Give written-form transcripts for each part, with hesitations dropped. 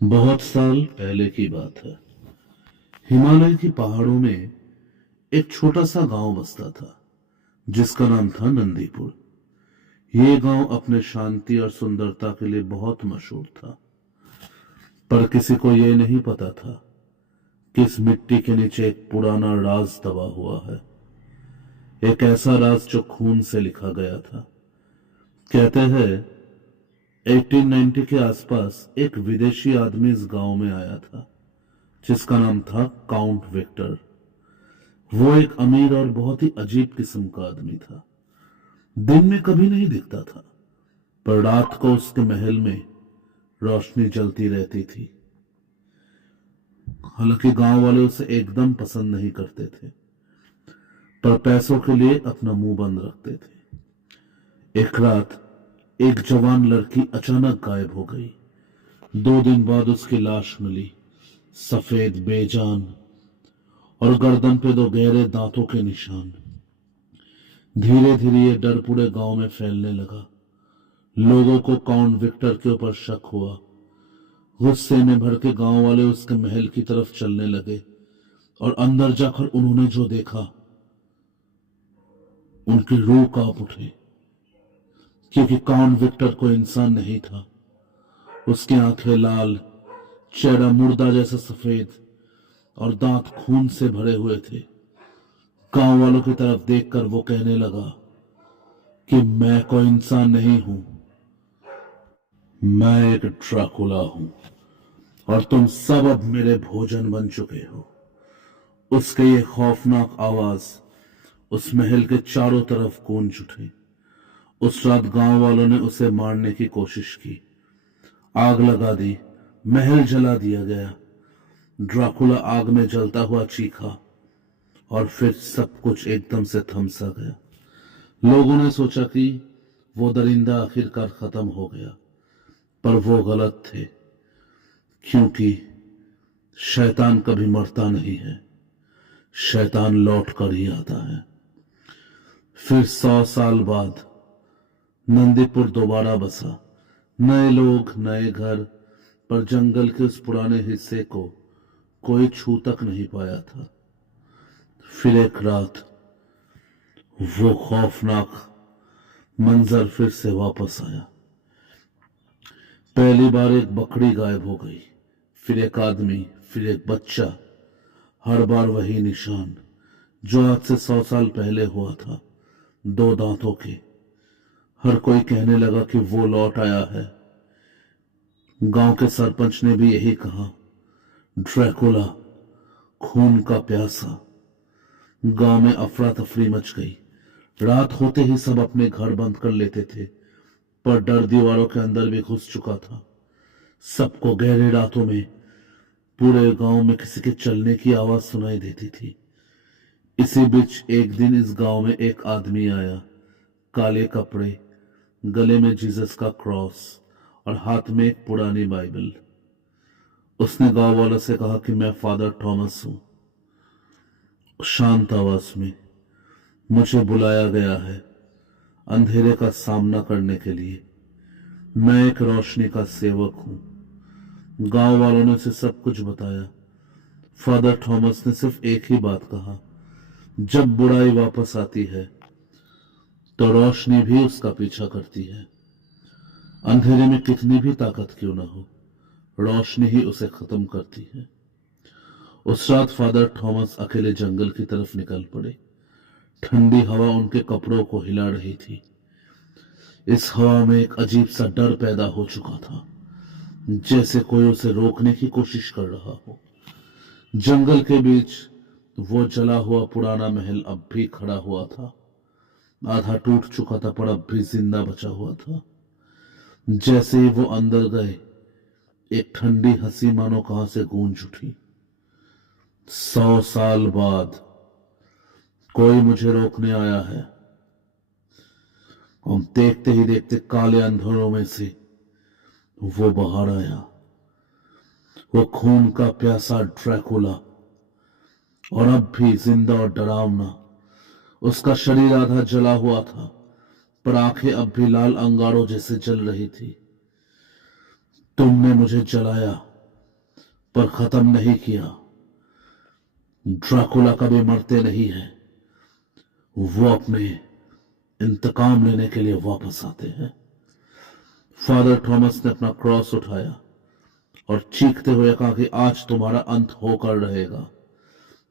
बहुत साल पहले की बात है। हिमालय की पहाड़ों में एक छोटा सा गांव बसता था जिसका नाम था नंदीपुर। ये गांव अपने शांति और सुंदरता के लिए बहुत मशहूर था, पर किसी को यह नहीं पता था कि इस मिट्टी के नीचे एक पुराना राज दबा हुआ है। एक ऐसा राज जो खून से लिखा गया था। कहते हैं 1890 के आसपास एक विदेशी आदमी इस गांव में आया था जिसका नाम था काउंट विक्टर। वो एक अमीर और बहुत ही अजीब किस्म का आदमी था। दिन में कभी नहीं दिखता था, पर रात को उसके महल में रोशनी जलती रहती थी। हालांकि गांव वाले उसे एकदम पसंद नहीं करते थे, पर पैसों के लिए अपना मुंह बंद रखते थे। एक रात एक जवान लड़की अचानक गायब हो गई। 2 दिन बाद उसकी लाश मिली, सफेद, बेजान, और गर्दन पे 2 गहरे दांतों के निशान। धीरे धीरे ये डर पूरे गांव में फैलने लगा। लोगों को काउंट विक्टर के ऊपर शक हुआ। गुस्से में भर के गांव वाले उसके महल की तरफ चलने लगे, और अंदर जाकर उन्होंने जो देखा, उनकी रूह कांप उठी। क्योंकि काउंट विक्टर कोई इंसान नहीं था। उसकी आंखें लाल, चेहरा मुर्दा जैसा सफेद, और दांत खून से भरे हुए थे। गांव वालों की तरफ देखकर वो कहने लगा कि मैं कोई इंसान नहीं हूं, मैं एक ड्रैकुला हूं, और तुम सब अब मेरे भोजन बन चुके हो। उसके ये खौफनाक आवाज उस महल के चारों तरफ गूंज उठी। उस रात गांव वालों ने उसे मारने की कोशिश की। आग लगा दी, महल जला दिया गया। ड्रैकुला आग में जलता हुआ चीखा, और फिर सब कुछ एकदम से थम सा गया। लोगों ने सोचा कि वो दरिंदा आखिरकार खत्म हो गया, पर वो गलत थे। क्योंकि शैतान कभी मरता नहीं है, शैतान लौट कर ही आता है। फिर 100 साल बाद नंदीपुर दोबारा बसा। नए लोग, नए घर, पर जंगल के उस पुराने हिस्से को कोई छू तक नहीं पाया था। फिर एक रात वो खौफनाक मंजर फिर से वापस आया। पहली बार एक बकरी गायब हो गई, फिर एक आदमी, फिर एक बच्चा। हर बार वही निशान जो आज से 100 साल पहले हुआ था, 2 दांतों के। हर कोई कहने लगा कि वो लौट आया है। गांव के सरपंच ने भी यही कहा, ड्रैकुला, खून का प्यासा। गांव में अफरा तफरी मच गई। रात होते ही सब अपने घर बंद कर लेते थे, पर डर दीवारों के अंदर भी घुस चुका था। सबको गहरी रातों में पूरे गांव में किसी के चलने की आवाज सुनाई देती थी। इसी बीच एक दिन इस गांव में एक आदमी आया, काले कपड़े, गले में जीसस का क्रॉस, और हाथ में एक पुरानी बाइबल। उसने गांव वालों से कहा कि मैं फादर थॉमस हूं। शांत आवाज में, मुझे बुलाया गया है अंधेरे का सामना करने के लिए। मैं एक रोशनी का सेवक हूं। गांव वालों ने उसे सब कुछ बताया। फादर थॉमस ने सिर्फ एक ही बात कहा, जब बुराई वापस आती है तो रोशनी भी उसका पीछा करती है। अंधेरे में कितनी भी ताकत क्यों ना हो, रोशनी ही उसे खत्म करती है। उस रात फादर थॉमस अकेले जंगल की तरफ निकल पड़े। ठंडी हवा उनके कपड़ों को हिला रही थी। इस हवा में एक अजीब सा डर पैदा हो चुका था, जैसे कोई उसे रोकने की कोशिश कर रहा हो। जंगल के बीच वो जला हुआ पुराना महल अब भी खड़ा हुआ था। आधा टूट चुका था, पर अब भी जिंदा बचा हुआ था। जैसे ही वो अंदर गए, एक ठंडी हंसी मानो कहां से गूंज उठी। 100 साल बाद कोई मुझे रोकने आया है। हम देखते ही देखते काले अंधेरों में से वो बाहर आया, वो खून का प्यासा ड्रैकुला, और अब भी जिंदा और डरावना। उसका शरीर आधा जला हुआ था, पर आंखें अब भी लाल अंगारों जैसे जल रही थी। तुमने मुझे जलाया, पर खत्म नहीं किया। ड्रैकुला कभी मरते नहीं है, वो अपने इंतकाम लेने के लिए वापस आते हैं। फादर थॉमस ने अपना क्रॉस उठाया और चीखते हुए कहा कि आज तुम्हारा अंत होकर रहेगा।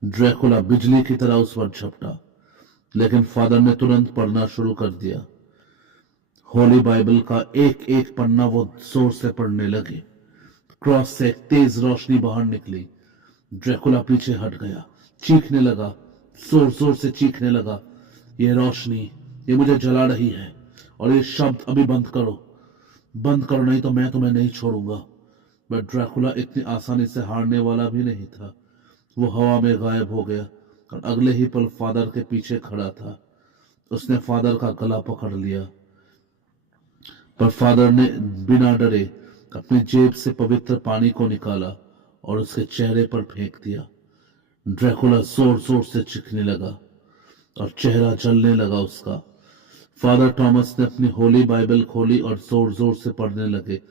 ड्रैकुला बिजली की तरह उस पर झपटा, लेकिन फादर ने तुरंत पढ़ना शुरू कर दिया। होली बाइबल का एक एक पन्ना वो जोर से पढ़ने लगे। क्रॉस से एक तेज रोशनी बाहर निकली। ड्रैकुला पीछे हट गया, चीखने लगा, जोर जोर से चीखने लगा, ये रोशनी, ये मुझे जला रही है, और ये शब्द अभी बंद करो, बंद करो, नहीं तो मैं तुम्हें नहीं छोड़ूंगा। बट ड्रैकुला इतनी आसानी से हारने वाला भी नहीं था। वो हवा में गायब हो गया और अगले ही पल फादर के पीछे खड़ा था। उसने फादर का गला पकड़ लिया, पर फादर ने बिना डरे अपनी जेब से पवित्र पानी को निकाला और उसके चेहरे पर फेंक दिया। ड्रैकुला जोर जोर से चीखने लगा और चेहरा जलने लगा उसका। फादर थॉमस ने अपनी होली बाइबल खोली और जोर जोर से पढ़ने लगे।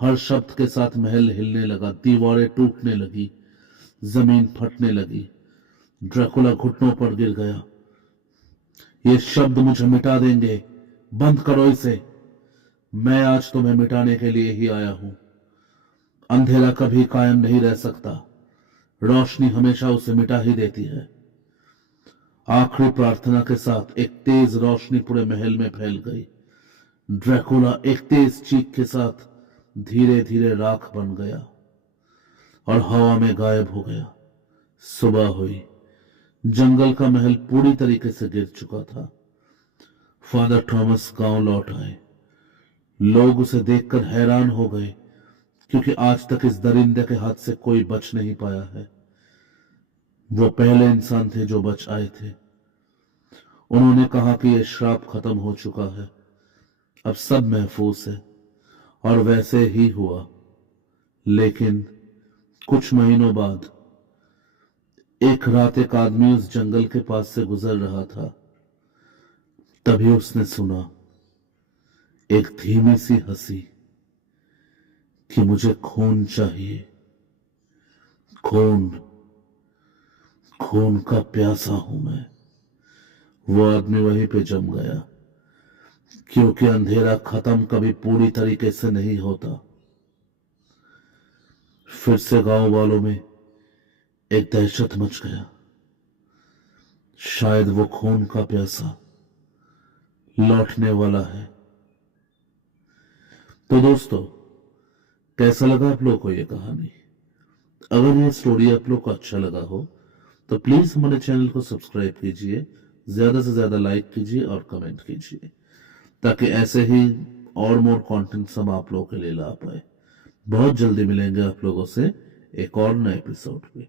हर शब्द के साथ महल हिलने लगा, दीवारें टूटने लगी, जमीन फटने लगी। ड्रैकुला घुटनों पर गिर गया। ये शब्द मुझे मिटा देंगे, बंद करो इसे, मैं आज तुम्हें मिटाने के लिए ही आया हूं। अंधेरा कभी कायम नहीं रह सकता, रोशनी हमेशा उसे मिटा ही देती है। आखिरी प्रार्थना के साथ एक तेज रोशनी पूरे महल में फैल गई। ड्रैकुला एक तेज चीख के साथ धीरे धीरे राख बन गया और हवा में गायब हो गया। सुबह हुई। जंगल का महल पूरी तरीके से गिर चुका था। फादर थॉमस गांव लौट आए। लोग उसे देखकर हैरान हो गए, क्योंकि आज तक इस दरिंदे के हाथ से कोई बच नहीं पाया है। वो पहले इंसान थे जो बच आए थे। उन्होंने कहा कि यह श्राप खत्म हो चुका है, अब सब महफूज है, और वैसे ही हुआ। लेकिन कुछ महीनों बाद एक रात एक आदमी उस जंगल के पास से गुजर रहा था। तभी उसने सुना एक धीमी सी हंसी कि मुझे खून चाहिए, खून, खून का प्यासा हूं मैं। वो आदमी वहीं पे जम गया, क्योंकि अंधेरा खत्म कभी पूरी तरीके से नहीं होता। फिर से गांव वालों में एक दहशत मच गया। शायद वो खून का प्यासा लौटने वाला है। तो दोस्तों, कैसा लगा आप लोग को ये कहानी? अगर ये स्टोरी आप लोग को अच्छा लगा हो तो प्लीज हमारे चैनल को सब्सक्राइब कीजिए, ज्यादा से ज्यादा लाइक कीजिए और कमेंट कीजिए, ताकि ऐसे ही और मोर कंटेंट सब आप लोगों के लिए ला पाए। बहुत जल्दी मिलेंगे आप लोगों से एक और नए एपिसोड पे।